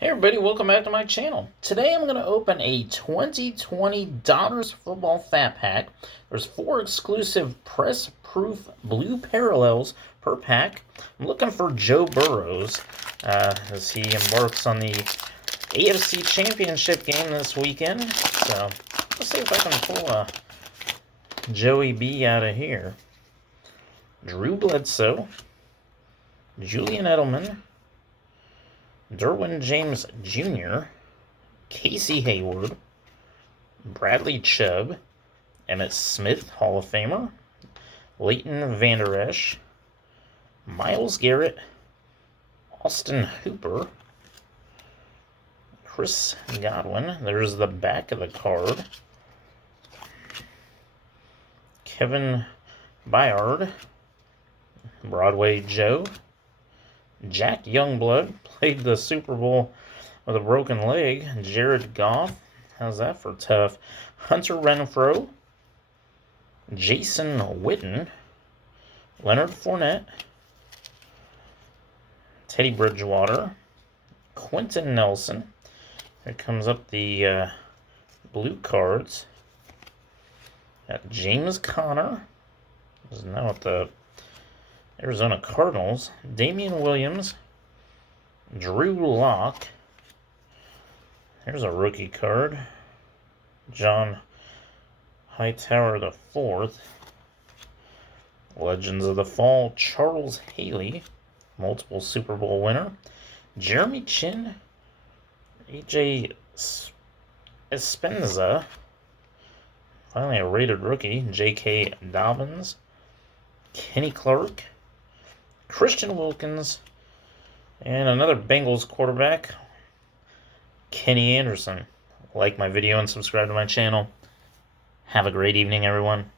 Hey everybody, welcome back to my channel. Today I'm going to open a 2020 Donruss Football Fat Pack. There's 4 exclusive press-proof blue parallels per pack. I'm looking for Joe Burrows as he embarks on the AFC Championship game this weekend. So let's see if I can pull a Joey B out of here. Drew Bledsoe, Julian Edelman, Derwin James Jr., Casey Hayward, Bradley Chubb, Emmitt Smith, Hall of Famer, Leighton Vander Esch, Myles Garrett, Austin Hooper, Chris Godwin. There's the back of the card. Kevin Byard, Broadway Joe, Jack Youngblood, played the Super Bowl with a broken leg. Jared Goff, how's that for tough? Hunter Renfrow, Jason Witten, Leonard Fournette, Teddy Bridgewater, Quentin Nelson. Here comes up the blue cards. Got James Conner, who's now at the Arizona Cardinals. Damian Williams, Drew Lock. Here's a rookie card. John Hightower IV. Legends of the Fall, Charles Haley, multiple Super Bowl winner. Jeremy Chin, AJ Espenza, finally a rated rookie. J.K. Dobbins, Kenny Clark, Christian Wilkins, and another Bengals quarterback, Kenny Anderson. Like my video and subscribe to my channel. Have a great evening, everyone.